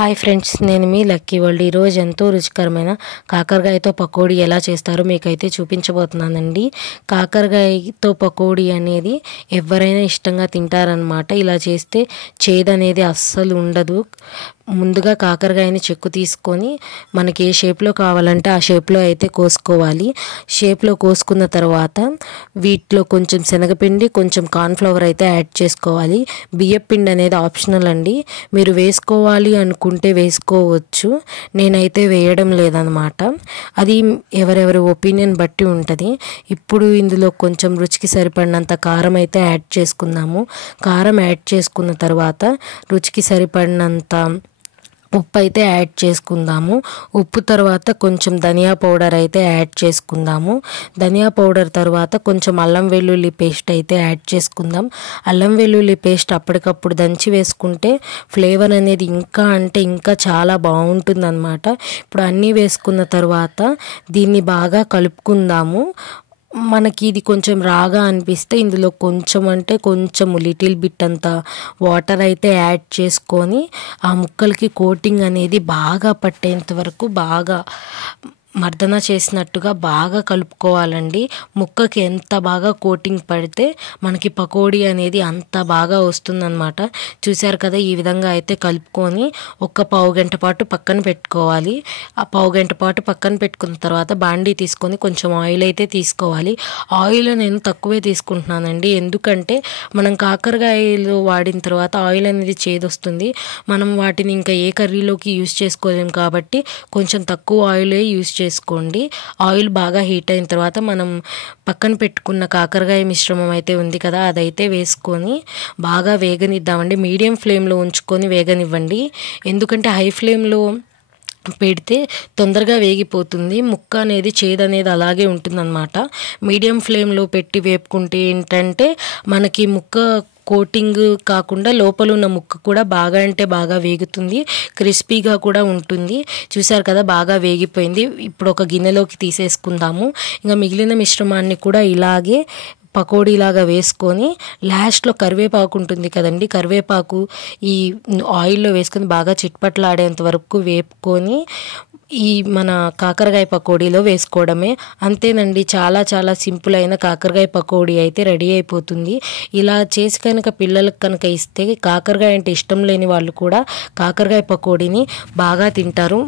Hi friends, నేను మీ lucky world. ఈరోజు ఎంతో రుచికరమైన కాకరకాయతో పకోడీ ఎలా చేస్తారో మీకైతే చూపించబోతున్నానండి. కాకరకాయతో పకోడీ అనేది ఎవరైనా ఇష్టంగా తింటారనమాట. ఇలా చేస్తే చేదు అనేది అస్సలు ఉండదు. ముందుగా కాకరకాయని చెక్కు తీసుకొని మనకి ఏ షేప్లో కావాలంటే ఆ షేప్లో అయితే కోసుకోవాలి. షేప్లో కోసుకున్న తర్వాత వీటిలో కొంచెం శనగపిండి, కొంచెం కార్న్ఫ్లవర్ అయితే యాడ్ చేసుకోవాలి. బియ్యపిండి అనేది ఆప్షనల్ అండి, మీరు వేసుకోవాలి అనుకుంటే వేసుకోవచ్చు. నేనైతే వేయడం లేదనమాట. అది ఎవరెవరి ఒపీనియన్ బట్టి ఉంటుంది. ఇప్పుడు ఇందులో కొంచెం రుచికి సరిపడినంత కారం అయితే యాడ్ చేసుకుందాము. కారం యాడ్ చేసుకున్న తర్వాత రుచికి సరిపడినంత ఉప్పు అయితే యాడ్ చేసుకుందాము. ఉప్పు తర్వాత కొంచెం ధనియా పౌడర్ అయితే యాడ్ చేసుకుందాము. ధనియా పౌడర్ తర్వాత కొంచెం అల్లం వెల్లుల్లి పేస్ట్ అయితే యాడ్ చేసుకుందాం. అల్లం వెల్లుల్లి పేస్ట్ అప్పటికప్పుడు దంచి వేసుకుంటే ఫ్లేవర్ అనేది ఇంకా చాలా బాగుంటుంది అన్నమాట. ఇప్పుడు అన్నీ వేసుకున్న తర్వాత దీన్ని బాగా కలుపుకుందాము. మనకి ఇది కొంచెం రాగా అనిపిస్తే ఇందులో కొంచెం లిటిల్ బిట్ అంత వాటర్ అయితే యాడ్ చేసుకొని ఆ ముక్కలకి కోటింగ్ అనేది బాగా పట్టేంత వరకు బాగా మర్దన చేసినట్టుగా బాగా కలుపుకోవాలండి. ముక్కకి ఎంత బాగా కోటింగ్ పడితే మనకి పకోడీ అనేది అంత బాగా వస్తుందన్నమాట. చూశారు కదా, ఈ విధంగా అయితే కలుపుకొని ఒక పావు గంట పాటు పక్కన పెట్టుకోవాలి. ఆ పావు గంట పాటు పక్కన పెట్టుకున్న తర్వాత బాండీ తీసుకొని కొంచెం ఆయిల్ అయితే తీసుకోవాలి. ఆయిల్ నేను తక్కువే తీసుకుంటున్నానండి, ఎందుకంటే మనం కాకరకాయలు వాడిన తర్వాత ఆయిల్ అనేది చేదొస్తుంది. మనం వాటిని ఇంకా ఏ కర్రీలోకి యూజ్ చేసుకోలేము కాబట్టి కొంచెం తక్కువ ఆయిలే యూజ్ చేసుకోండి. ఆయిల్ బాగా హీట్ అయిన తర్వాత మనం పక్కన పెట్టుకున్న కాకరకాయ మిశ్రమం అయితే ఉంది కదా, అదైతే వేసుకొని బాగా వేగనిద్దామండి. మీడియం ఫ్లేమ్లో ఉంచుకొని వేగనివ్వండి, ఎందుకంటే హై ఫ్లేమ్లో పెడితే తొందరగా వేగిపోతుంది. ముక్క అనేది చేదు అనేది అలాగే ఉంటుందన్నమాట. మీడియం ఫ్లేమ్లో పెట్టి వేపుకుంటే ఏంటంటే మనకి ముక్క కోటింగ్ కాకుండా లోపల ఉన్న ముక్క కూడా బాగా వేగుతుంది, క్రిస్పీగా కూడా ఉంటుంది. చూసారు కదా, బాగా వేగిపోయింది. ఇప్పుడు ఒక గిన్నెలోకి తీసేసుకుందాము. ఇంకా మిగిలిన మిశ్రమాన్ని కూడా ఇలాగే పకోడీలాగా వేసుకొని లాస్ట్లో కరివేపాకు ఉంటుంది కదండి, కరివేపాకు ఈ ఆయిల్లో వేసుకొని బాగా చిట్పట్లాడేంత వరకు వేపుకొని ఈ మన కాకరకాయ పకోడీలో వేసుకోవడమే. అంతేనండి, చాలా సింపుల్ అయిన కాకరకాయ పకోడీ అయితే రెడీ అయిపోతుంది. ఇలా చేసి కనుక పిల్లలకు కనుక ఇస్తే కాకరకాయ అంటే ఇష్టం లేని వాళ్ళు కూడా కాకరకాయ పకోడీని బాగా తింటారు.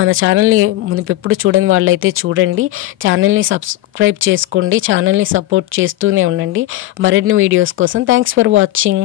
మన ఛానల్ని మునిపెప్పుడు చూడని వాళ్ళైతే చూడండి, ఛానల్ని సబ్స్క్రైబ్ చేసుకోండి, ఛానల్ని సపోర్ట్ చేస్తూనే ఉండండి. మరిన్ని వీడియోస్ కోసం థ్యాంక్స్ ఫర్ వాచింగ్.